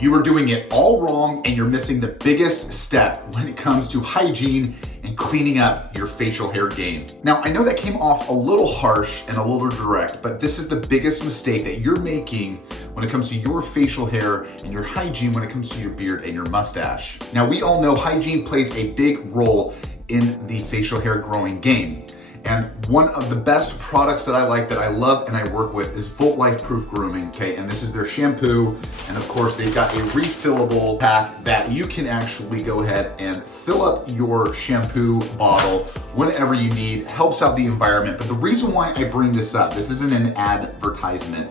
you are doing it all wrong and you're missing the biggest step when it comes to hygiene and cleaning up your facial hair game. Now, I know that came off a little harsh and a little direct, but this is the biggest mistake that you're making when it comes to your facial hair and your hygiene when it comes to your beard and your mustache. Now, we all know hygiene plays a big role in the facial hair growing game. And one of the best products that I like, that I love and I work with is Volt Life Proof Grooming, okay? And this is their shampoo. And of course, they've got a refillable pack that you can actually go ahead and fill up your shampoo bottle whenever you need. Helps out the environment. But the reason why I bring this up, this isn't an advertisement,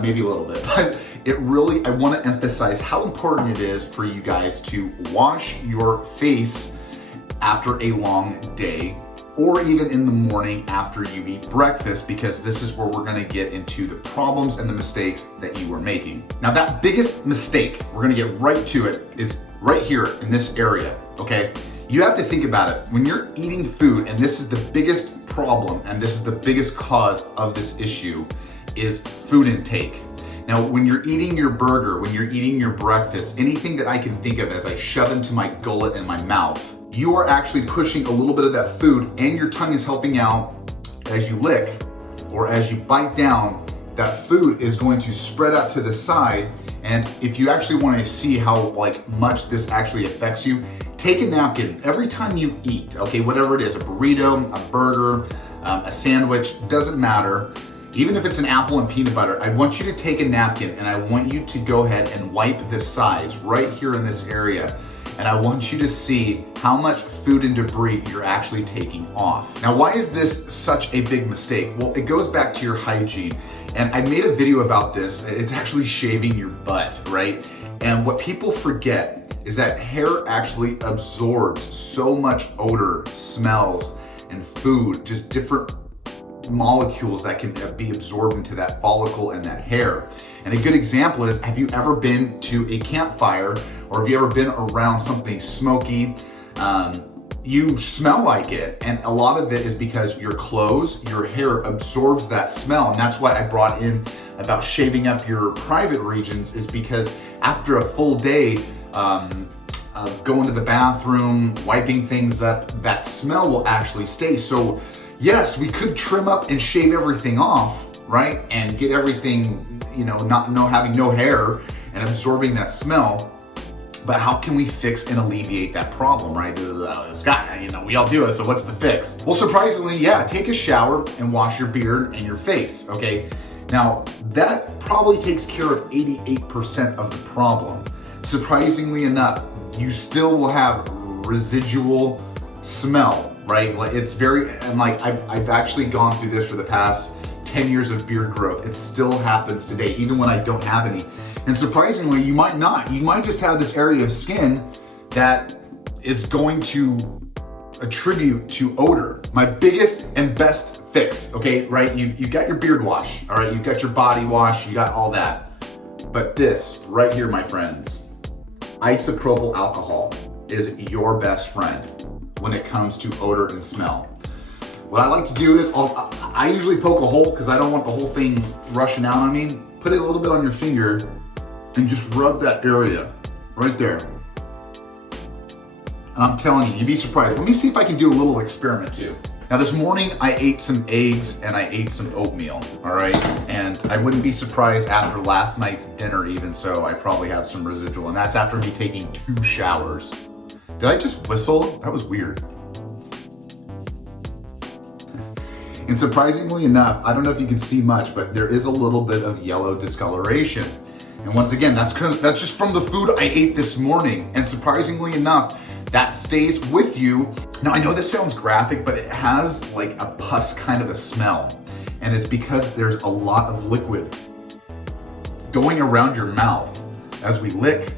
maybe a little bit, but I want to emphasize how important it is for you guys to wash your face after a long day, or even in the morning after you eat breakfast, because this is where we're gonna get into the problems and the mistakes that you are making. Now, that biggest mistake, we're gonna get right to it, is right here in this area, okay? You have to think about it. When you're eating food, and this is the biggest problem, and this is the biggest cause of this issue, is food intake. Now, when you're eating your burger, when you're eating your breakfast, anything that I can think of as I shove into my gullet and my mouth, you are actually pushing a little bit of that food, and your tongue is helping out as you lick or as you bite down. That food is going to spread out to the side. And if you actually want to see how much this actually affects you, take a napkin every time you eat, okay, whatever it is, a burrito, a burger, a sandwich, doesn't matter. Even if it's an apple and peanut butter, I want you to take a napkin and I want you to go ahead and wipe the sides right here in this area. And I want you to see how much food and debris you're actually taking off. Now, why is this such a big mistake? Well, it goes back to your hygiene. And I made a video about this. It's actually shaving your butt, right? And what people forget is that hair actually absorbs so much odor, smells, and food, just different molecules that can be absorbed into that follicle and that hair. And a good example is, have you ever been to a campfire, or have you ever been around something smoky? You smell like it, and a lot of it is because your clothes, your hair absorbs that smell. And that's why I brought in about shaving up your private regions, is because after a full day of going to the bathroom, wiping things up, that smell will actually stay. So yes, we could trim up and shave everything off, right? And get everything, having no hair and absorbing that smell. But how can we fix and alleviate that problem, right? Scott, we all do it, so what's the fix? Well, surprisingly, yeah, take a shower and wash your beard and your face, okay? Now, that probably takes care of 88% of the problem. Surprisingly enough, you still will have residual smell, right? It's I've actually gone through this for the past 10 years of beard growth. It still happens today, even when I don't have any. And surprisingly, you might not. You might just have this area of skin that is going to attribute to odor. My biggest and best fix, okay, right? You've got your beard wash, all right? You've got your body wash, you got all that. But this right here, my friends, isopropyl alcohol is your best friend when it comes to odor and smell. What I like to do is, I usually poke a hole because I don't want the whole thing rushing out on me. Put it a little bit on your finger and just rub that area right there. And I'm telling you, you'd be surprised. Let me see if I can do a little experiment too. Now, this morning I ate some eggs and I ate some oatmeal, all right? And I wouldn't be surprised after last night's dinner even, so I probably have some residual, and that's after me taking 2 showers. Did I just whistle? That was weird. And surprisingly enough, I don't know if you can see much, but there is a little bit of yellow discoloration. And once again, that's just from the food I ate this morning. And surprisingly enough, that stays with you. Now, I know this sounds graphic, but it has like a pus kind of a smell. And it's because there's a lot of liquid going around your mouth. As we lick,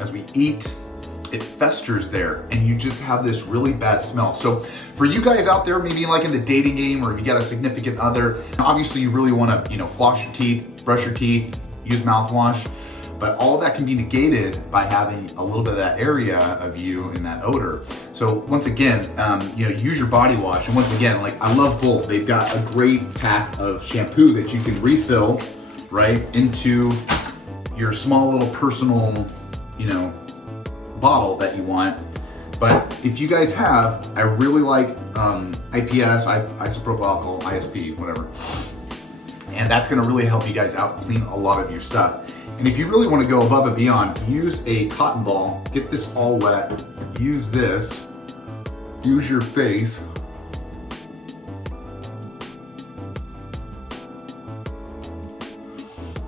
as we eat, it festers there, and you just have this really bad smell. So for you guys out there, maybe like in the dating game, or if you got a significant other, obviously you really want to, floss your teeth, brush your teeth, use mouthwash, but all of that can be negated by having a little bit of that area of you in that odor. So once again, use your body wash. And once again, I love Volt. They've got a great pack of shampoo that you can refill right into your small little personal, you know, bottle that you want. But if you guys have, I really like IPS, isopropyl alcohol, ISP, whatever. And that's gonna really help you guys out clean a lot of your stuff. And if you really wanna go above and beyond, use a cotton ball, get this all wet, use this, use your face.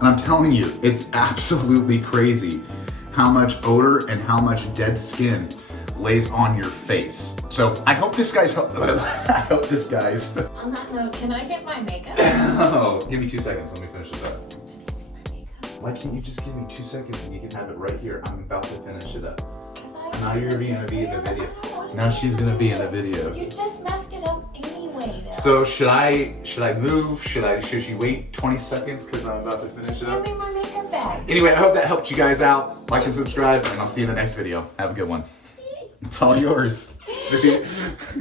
And I'm telling you, it's absolutely crazy how much odor and how much dead skin lays on your face. So I hope this guy's I hope this guy's. On that note, can I get my makeup? Oh, give me 2 seconds, let me finish this up. Just give me my makeup. Why can't you just give me 2 seconds and you can have it right here? I'm about to finish it up. 'Cause I Now you're gonna be in the video. I don't want Now she's gonna be in the video. You just messed it up anyway, though. So should I move? Should she wait 20 seconds because I'm about to finish Just it up? give me my makeup bag. Anyway, I hope that helped you guys out. Like and subscribe, and I'll see you in the next video. Have a good one. It's all yours.